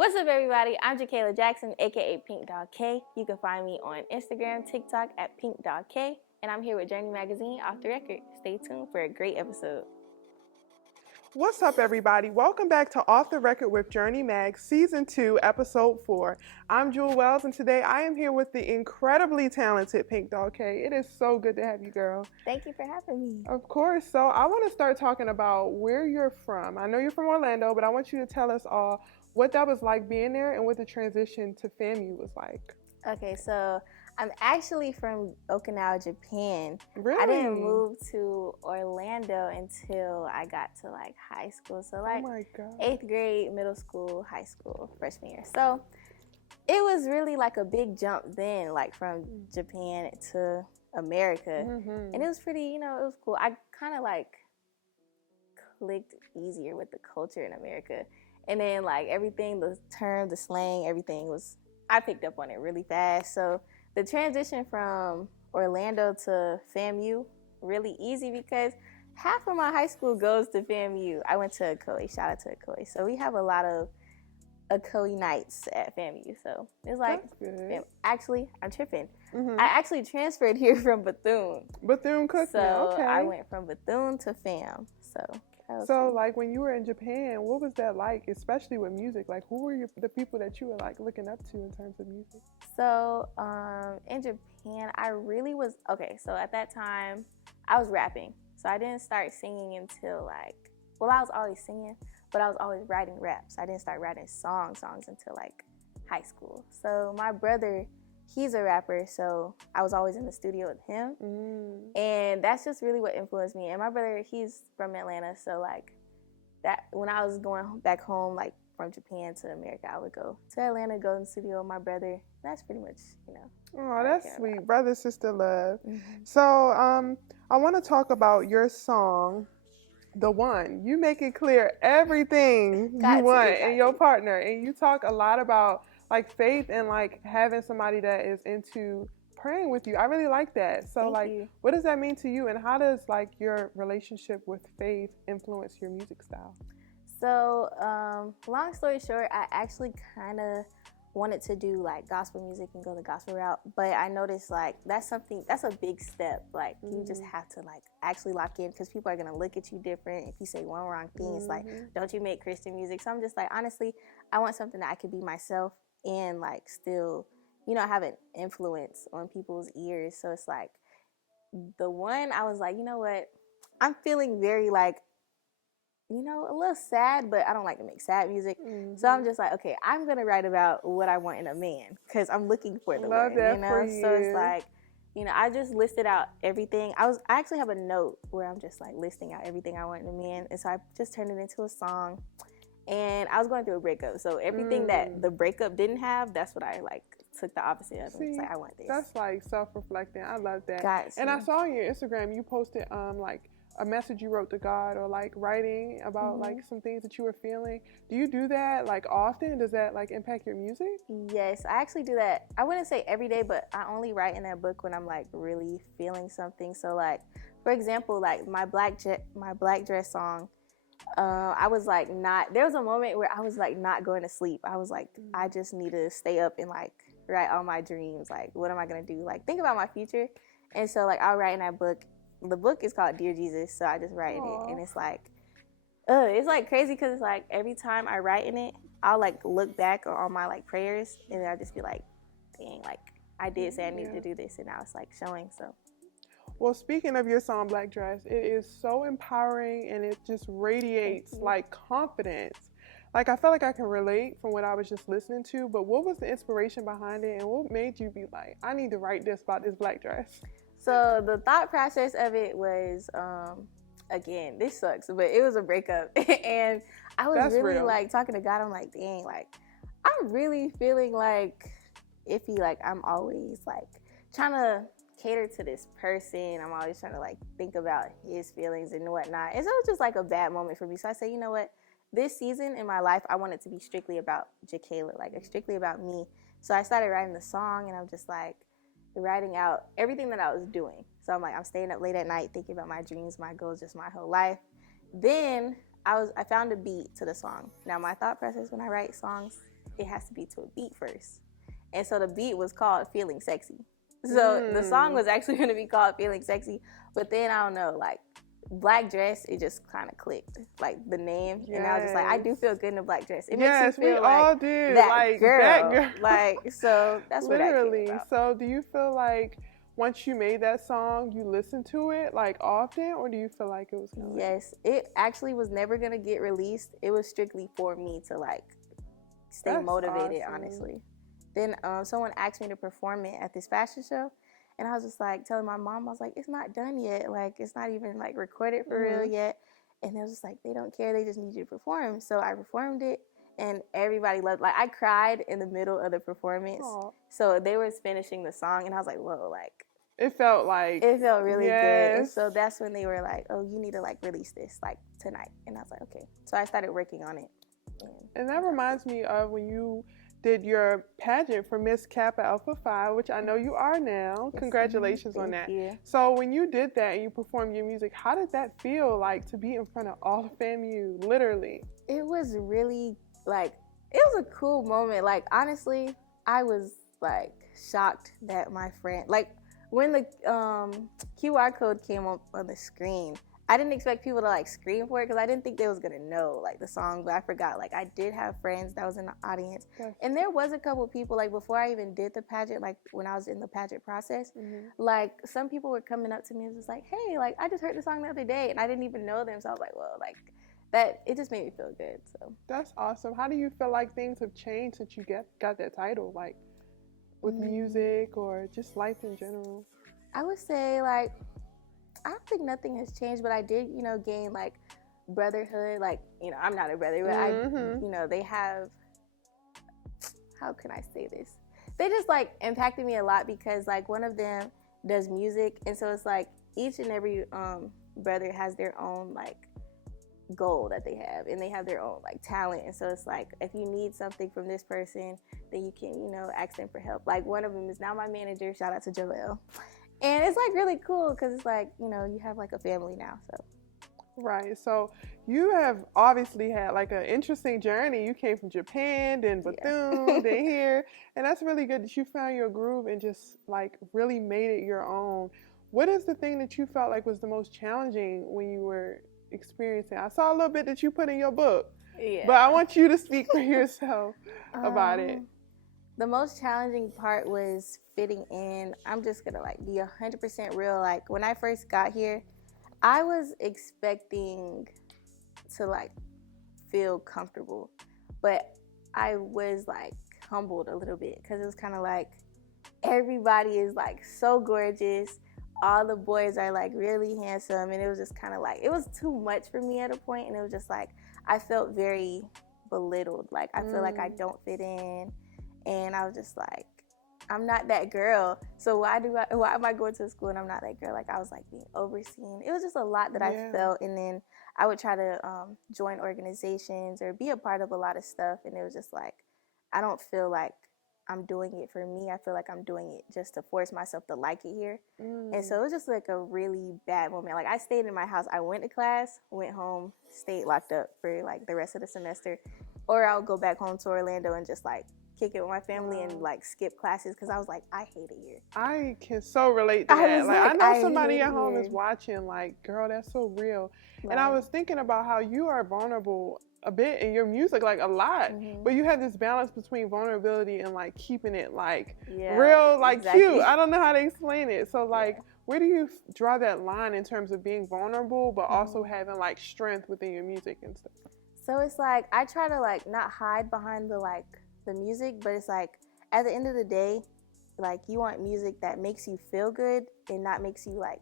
What's up, everybody? I'm Jakayla Jackson, aka PinkDollK. You can find me on Instagram, TikTok at PinkDollK, and I'm here with Journey Magazine Off the Record. Stay tuned for a great episode. What's up, everybody? Welcome back to Off the Record with Journey Mag, Season 2, Episode 4. I'm Jewel Wells, and today I am here with the incredibly talented PinkDollK. It is so good to have you, girl. Thank you for having me. Of course. So I want to start talking about where you're from. I know you're from Orlando, but I want you to tell us all what that was like being there and what the transition to FAMU was like. Okay, so I'm actually from Okinawa, Japan. Really? I didn't move to Orlando until I got to high school. So Oh my God. 8th grade, middle school, high school, freshman year. So it was really a big jump then, from Japan to America. Mm-hmm. And it was pretty, it was cool. I kind of clicked easier with the culture in America. And then everything, the term, the slang, everything I picked up on it really fast. So the transition from Orlando to FAMU, really easy because half of my high school goes to FAMU. I went to Ocoee, shout out to Ocoee. So we have a lot of Ocoee nights at FAMU. So it's That's good. actually, I'm tripping. Mm-hmm. I actually transferred here from Bethune. Bethune-Cookman, So okay. I went from Bethune to FAM. So, when you were in Japan, what was that like, especially with music? Who were the people that you were, looking up to in terms of music? So, in Japan, I really was, okay, so at that time, I was rapping. So I didn't start singing until, I was always singing, but I was always writing raps. I didn't start writing songs until, high school. So my brother, he's a rapper, so I was always in the studio with him. And that's just really what influenced me. And my brother, he's from Atlanta, so that when I was going back home, from Japan to America, I would go to Atlanta, go in the studio with my brother. That's pretty much, Oh, that's sweet. about. Brother, sister love. Mm-hmm. So I want to talk about your song, The One. You make it clear everything you want in your partner. And you talk a lot about faith and having somebody that is into praying with you. I really like that. So Thank you. what does that mean to you, and how does your relationship with faith influence your music style? So long story short, I actually kind of wanted to do gospel music and go the gospel route, but I noticed that's a big step. You just have to actually lock in, because people are gonna look at you different if you say one wrong thing. It's don't you make Christian music? So I'm just honestly, I want something that I could be myself and still have an influence on people's ears. So it's The One, I was you know what, I'm feeling very a little sad, but I don't like to make sad music. Mm-hmm. So I'm just okay, I'm gonna write about what I want in a man, because I'm looking for the Love one, that for you. So it's I just listed out everything. I actually have a note where I'm just listing out everything I want in a man, and so I just turned it into a song. And I was going through a breakup, so everything that the breakup didn't have, that's what I took the opposite of. See, I want this. That's self-reflecting. I love that. Gotcha. And I saw on your Instagram you posted a message you wrote to God, or writing about some things that you were feeling. Do you do that often? Does that impact your music? Yes, I actually do that. I wouldn't say every day, but I only write in that book when I'm really feeling something. So for example, my black dress song. I was there was a moment where I was not going to sleep. I was I just need to stay up and write all my dreams. What am I gonna do? Think about my future. And so I'll write in that book. The book is called Dear Jesus, so I just write in it, and it's it's crazy, because it's every time I write in it, I'll look back on all my prayers, and I'll just be dang, I did say I needed to do this, and now it's showing. So. Well, speaking of your song Black Dress, it is so empowering, and it just radiates confidence. I felt I can relate from what I was just listening to, but what was the inspiration behind it, and what made you be I need to write this about this black dress? So the thought process of it was, again, this sucks, but it was a breakup. And I was That's really real. talking to God. I'm dang, I'm really feeling iffy. I'm always trying to cater to this person. I'm always trying to think about his feelings and whatnot. And so it was just a bad moment for me. So I said, you know what? This season in my life, I want it to be strictly about Jakayla, strictly about me. So I started writing the song, and I'm just writing out everything that I was doing. So I'm staying up late at night thinking about my dreams, my goals, just my whole life. Then I found a beat to the song. Now my thought process when I write songs it has to be to a beat first. And so the beat was called Feeling Sexy. So the song was actually going to be called Feeling Sexy. But then, I don't know, like, black dress, it just kind of clicked, like the name. And I was just like, I do feel good in a black dress. It makes me feel we all like do. that like girl. That girl. Like, so that's what Literally. that came about. So do you feel like once you made that song, you listen to it like often, or do you feel like it was gonna Yes, it actually was never gonna get released. It was strictly for me to like stay motivated, honestly. Then someone asked me to perform it at this fashion show, and I was just like telling my mom, I was like, it's not done yet, like it's not even like recorded for real yet. And they was just like, they don't care, they just need you to perform. So I performed it, and everybody loved. Like, I cried in the middle of the performance. Aww. So they was finishing the song, and I was like, whoa, like it felt really good. And so that's when they were like, oh, you need to like release this like tonight. And I was like, okay. So I started working on it. And that reminds me of when you did your pageant for Miss Kappa Alpha Phi, which I know you are now. Yes, congratulations on that. You. So when you did that and you performed your music, how did that feel like to be in front of all of FAMU, literally? It was really like, it was a cool moment. Like, honestly, I was like shocked that my friend, like when the QR code came up on the screen, I didn't expect people to like scream for it because I didn't think they was gonna know like the song, but I forgot. Like, I did have friends that was in the audience, and there was a couple people like before I even did the pageant, like when I was in the pageant process, like some people were coming up to me and was like, hey, like I just heard the song the other day, and I didn't even know them, so I was like, well, like that, it just made me feel good. So that's awesome. How do you feel like things have changed since you got that title, like with music or just life in general? I would say like, I don't think nothing has changed, but I did, you know, gain like brotherhood. Like, you know, I'm not a brother, but I, you know, they have, how can I say this? They just like impacted me a lot because like one of them does music. And so it's like each and every brother has their own like goal that they have, and they have their own like talent. And so it's like, if you need something from this person, then you can, you know, ask them for help. Like one of them is now my manager. Shout out to Joelle. And it's like really cool because it's like, you know, you have like a family now. So right. So you have obviously had like an interesting journey. You came from Japan, then Bethune, then here, and that's really good that you found your groove and just like really made it your own. What is the thing that you felt like was the most challenging when you were experiencing? I saw a little bit that you put in your book, but I want you to speak for yourself about it. The most challenging part was fitting in. I'm just gonna like be 100% real. Like when I first got here, I was expecting to like feel comfortable, but I was like humbled a little bit because it was kind of like everybody is like so gorgeous. All the boys are like really handsome, and it was just kind of like, it was too much for me at a point, and it was just like, I felt very belittled. Like I feel like I don't fit in. And I was just like, I'm not that girl. So why am I going to school and I'm not that girl? Like I was like being overseen. It was just a lot that I felt. And then I would try to join organizations or be a part of a lot of stuff. And it was just like, I don't feel like I'm doing it for me. I feel like I'm doing it just to force myself to like it here. And so it was just like a really bad moment. Like I stayed in my house. I went to class, went home, stayed locked up for like the rest of the semester. Or I'll go back home to Orlando and just like kick it with my family and like skip classes because I was like, I hate it here. I can so relate to that. Like I know somebody at home is watching, like, girl, that's so real. Right. And I was thinking about how you are vulnerable a bit in your music, like a lot, but you have this balance between vulnerability and like keeping it like real, like cute. I don't know how to explain it. So like, where do you draw that line in terms of being vulnerable, but also having like strength within your music and stuff? So it's like, I try to like not hide behind the music, but it's like at the end of the day, like you want music that makes you feel good and not makes you like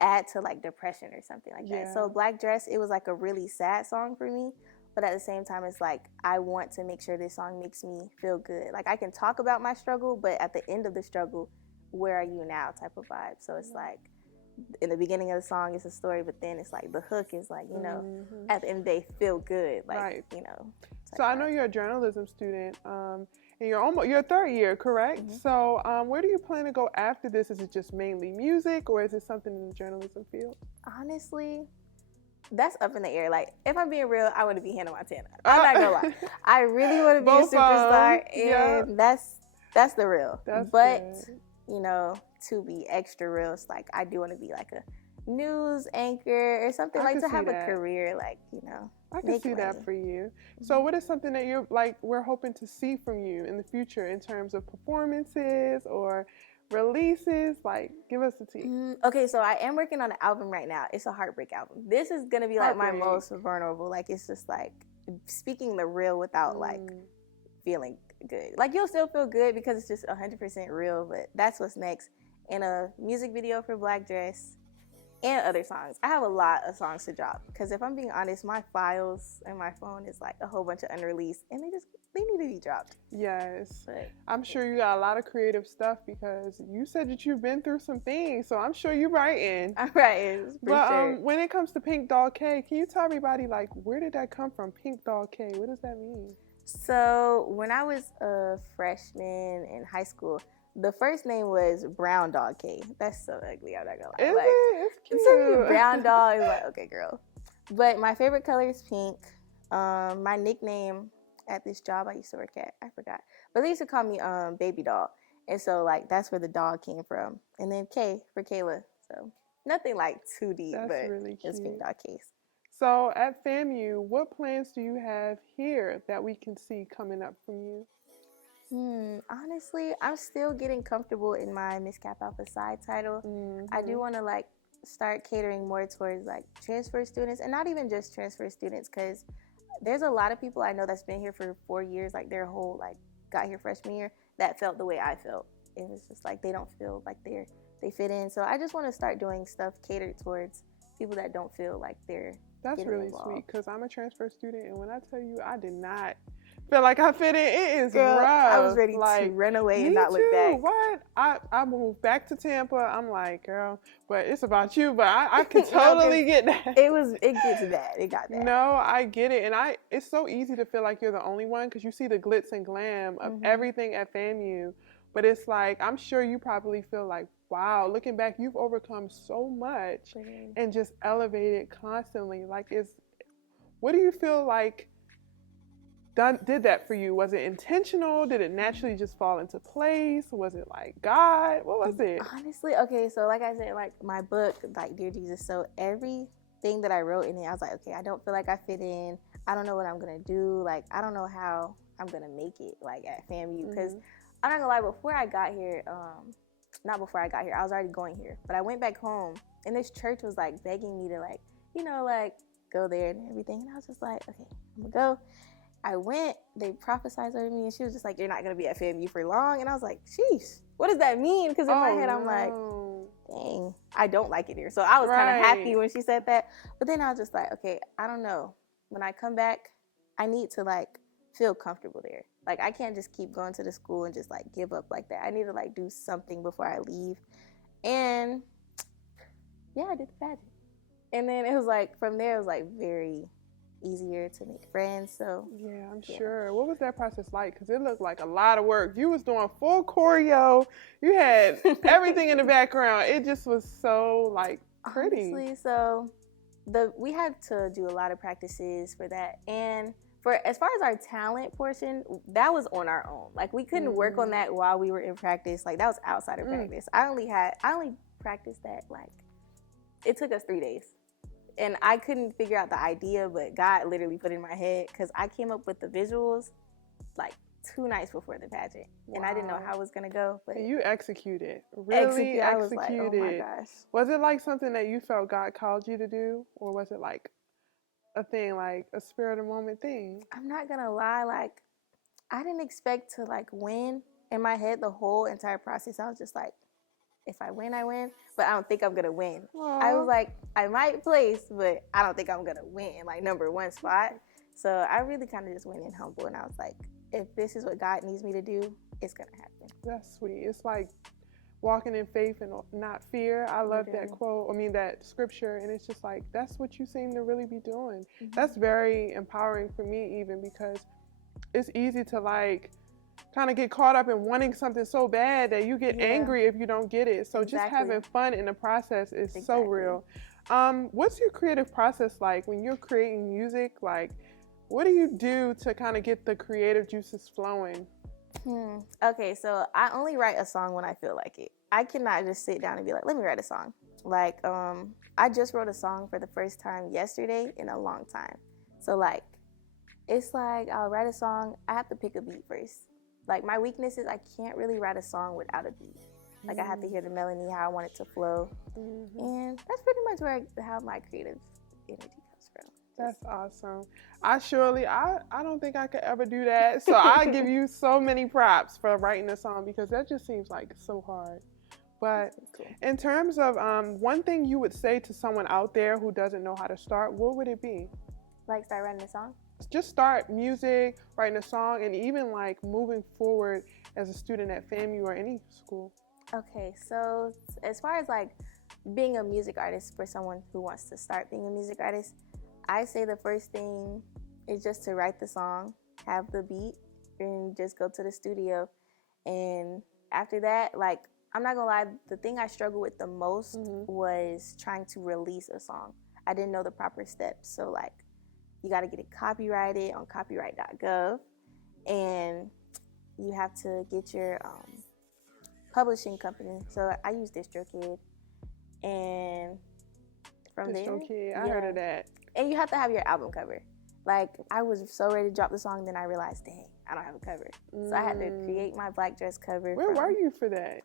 add to like depression or something like that. So Black Dress, it was like a really sad song for me, but at the same time it's like I want to make sure this song makes me feel good. Like I can talk about my struggle, but at the end of the struggle, where are you now type of vibe. So it's like in the beginning of the song it's a story, but then it's like the hook is like, you know, at the end of the day, feel good, like you know. So I know you're a journalism student, and you're third year, correct? So where do you plan to go after this? Is it just mainly music, or is it something in the journalism field? Honestly, that's up in the air. Like, if I'm being real, I want to be Hannah Montana. I'm not gonna lie. I really want to be a superstar, and that's the real. But you know, to be extra real, it's like I do want to be like a news anchor or something, like to have a career, like, you know. I can see that for you. So what is something that you're like we're hoping to see from you in the future in terms of performances or releases? Like, give us a tea. Okay, so I am working on an album right now. It's a heartbreak album. This is gonna be like my most vulnerable. Like, it's just like speaking the real without like feeling good. Like, you'll still feel good because it's just 100% real, but that's what's next. And a music video for Black Dress and other songs. I have a lot of songs to drop because if I'm being honest, my files and my phone is like a whole bunch of unreleased, and they need to be dropped. Yes. But I'm sure you got a lot of creative stuff because you said that you've been through some things, so I'm sure you're writing. I'm writing, for sure. When it comes to PinkDollK, can you tell everybody, like, where did that come from, PinkDollK? What does that mean? So when I was a freshman in high school, the first name was Brown Dog K. That's so ugly, I'm not gonna lie. Is it? It's cute. Brown dog is like, okay, girl. But my favorite color is pink. My nickname at this job I used to work at, I forgot. But they used to call me Baby Doll. And so, like, that's where the dog came from. And then K for Kayla. So nothing like too deep, but really it's PinkDollK. So at FAMU, what plans do you have here that we can see coming up from you? Honestly, I'm still getting comfortable in my Miss Cap Alpha side title. I do want to like start catering more towards like transfer students, and not even just transfer students, because there's a lot of people I know that's been here for 4 years, like their whole like got here freshman year, that felt the way I felt. It was just like they don't feel like they fit in. So I just want to start doing stuff catered towards people that don't feel like they're. That's really involved. Sweet, because I'm a transfer student, and when I tell you I did not feel like I fit in, it is rough. I was ready to run away and not look back. What? I moved back to Tampa. I'm like, girl, but it's about you. But I can totally get that. It gets bad. It got bad. No, I get it. And it's so easy to feel like you're the only one because you see the glitz and glam of everything at FAMU. But it's like, I'm sure you probably feel like, wow, looking back, you've overcome so much and just elevated constantly. Like, what do you feel like did that for you? Was it intentional? Did it naturally just fall into place? Was it like God? What was it? Honestly, okay, so like I said, like my book, like Dear Jesus, so everything that I wrote in it, I was like, okay, I don't feel like I fit in. I don't know what I'm gonna do. Like, I don't know how I'm gonna make it like at FAMU, because I'm not gonna lie, before I got here, not before I got here, I was already going here, but I went back home and this church was like begging me to like, you know, like go there and everything. And I was just like, okay, I'm gonna go. I went, they prophesied over me, and she was just like, you're not gonna be at FAMU for long. And I was like, sheesh, what does that mean? Because in my head, I'm like, dang, I don't like it here. So I was kind of happy when she said that. But then I was just like, okay, I don't know. When I come back, I need to like feel comfortable there. Like, I can't just keep going to the school and just like give up like that. I need to like do something before I leave. And yeah, I did the pageant. And then it was like, from there, it was like very easier to make friends. So yeah, I'm sure. What was that process like? Because it looked like a lot of work. You was doing full choreo. You had everything in the background. It just was so like pretty. Honestly, so we had to do a lot of practices for that. And for as far as our talent portion, that was on our own. Like, we couldn't work on that while we were in practice. Like, that was outside of practice. I only practiced that, like, it took us 3 days. And I couldn't figure out the idea, but God literally put it in my head, because I came up with the visuals like 2 nights before the pageant. Wow. And I didn't know how it was going to go. But you executed. Really executed. I was like, oh my gosh. Was it like something that you felt God called you to do? Or was it like a thing, like a spur of the moment thing? I'm not going to lie. Like, I didn't expect to like win. In my head, the whole entire process, I was just like, if I win, I win, but I don't think I'm gonna win. Aww. I was like, I might place, but I don't think I'm gonna win, like #1 spot. So I really kind of just went in humble, and I was like, if this is what God needs me to do, it's gonna happen. That's sweet. It's like walking in faith and not fear. I love that quote. I mean, that scripture, and it's just like, that's what you seem to really be doing. That's very empowering for me, even, because it's easy to like kind of get caught up in wanting something so bad that you get angry if you don't get it. So just having fun in the process is so real. What's your creative process like when you're creating music? Like, what do you do to kind of get the creative juices flowing? Okay, so I only write a song when I feel like it. I cannot just sit down and be like, let me write a song. Like, I just wrote a song for the first time yesterday in a long time. So like, it's like I'll write a song. I have to pick a beat first. Like my weakness is I can't really write a song without a beat. Like I have to hear the melody, how I want it to flow, and that's pretty much how my creative energy comes from. That's awesome. I don't think I could ever do that. So I give you so many props for writing a song because that just seems like so hard. But Cool. in terms of one thing you would say to someone out there who doesn't know how to start, what would it be? Like start writing a song? Just start music, writing a song, and even like moving forward as a student at FAMU or any school. Okay, so as far as like being a music artist for someone who wants to start being a music artist, I say the first thing is just to write the song, have the beat, and just go to the studio. And after that, like, I'm not gonna lie, the thing I struggled with the most was trying to release a song. I didn't know the proper steps. So like, you gotta get it copyrighted on copyright.gov, and you have to get your publishing company. So I use DistroKid, and from DistroKid, I heard of that. And you have to have your album cover. Like I was so ready to drop the song, then I realized, dang, I don't have a cover. So I had to create my black dress cover. Where were you for that?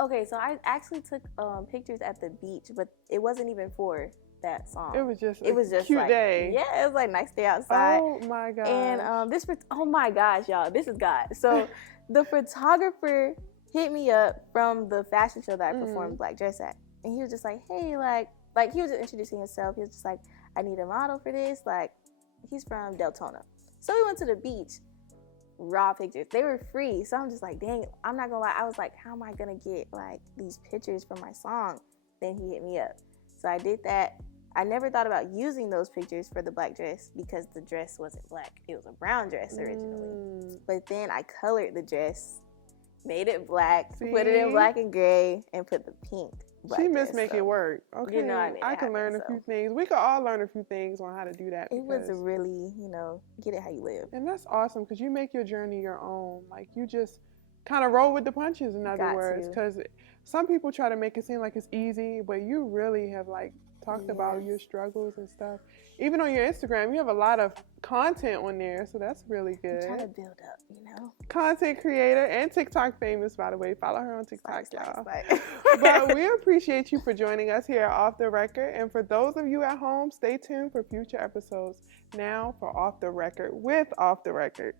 Okay, so I actually took pictures at the beach, but it wasn't even for that song. It was just cute like, day. Yeah, it was like nice day outside. Oh my god. And oh my gosh, y'all, this is God. So the photographer hit me up from the fashion show that I performed black dress at, and he was just like, hey, like he was just introducing himself. He was just like, I need a model for this. Like, he's from Deltona. So we went to the beach. Raw pictures. They were free. So I'm just like, dang, I'm not gonna lie. I was like, how am I gonna get like these pictures for my song? Then he hit me up. So I did that. I never thought about using those pictures for the black dress because the dress wasn't black. It was a brown dress originally. But then I colored the dress, made it black, put it in black and gray, and put the pink. She must make it work. Okay, you know, I can learn a few things. We could all learn a few things on how to do that. It was really, get it how you live. And that's awesome because you make your journey your own. Like you just kind of roll with the punches, in other words. Because some people try to make it seem like it's easy, but you really have like talked about your struggles and stuff. Even on your Instagram, you have a lot of content on there, so that's really good. I'm trying to build up, Content creator and TikTok famous, by the way. Follow her on TikTok, y'all. But we appreciate you for joining us here at Off the Record. And for those of you at home, stay tuned for future episodes. Now for Off the Record with Off the Record.